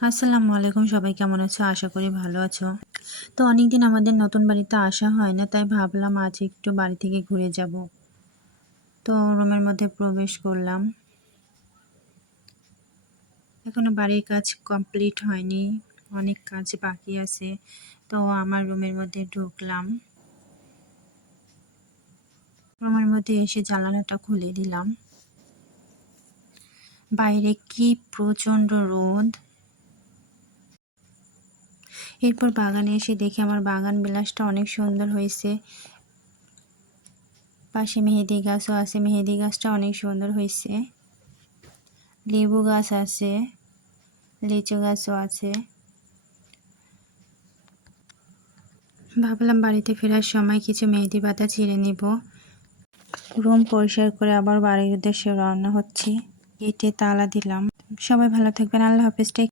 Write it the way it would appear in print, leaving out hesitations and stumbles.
আসসালামু আলাইকুম, সবাই কেমন আছো? আশা করি ভালো আছো। তো অনেকদিন আমাদের নতুন বাড়িতে আসা হয় না, তাই ভাবলাম আজ একটু বাড়ি থেকে ঘুরে যাব। তো রুমের মধ্যে প্রবেশ করলাম। এখনো বাড়ির কাজ কমপ্লিট হয়নি, অনেক কাজ বাকি আছে। তো আমার রুমের মধ্যে ঢুকলাম। রুমের মধ্যে এসে জানালাটা খুলে দিলাম। বাইরে কি প্রচণ্ড রোদ। এরপর বাগানে এসে দেখি আমার বাগান বিলাসটা অনেক সুন্দর হয়েছে। পাশে মেহেদি গাছও আছে, মেহেদি গাছটা অনেক সুন্দর হয়েছে। লেবু গাছ আছে, লিচু গাছও আছে। ভাবলাম বাড়িতে ফেরার সময় কিছু মেহেদি পাতা ছিঁড়ে নিব। রুম পরিষ্কার করে আবার বাড়ির উদ্দেশ্যে রওনা হচ্ছি। গেটে তালা দিলাম। সবাই ভালো থাকবেন। আল্লাহ হাফেজ।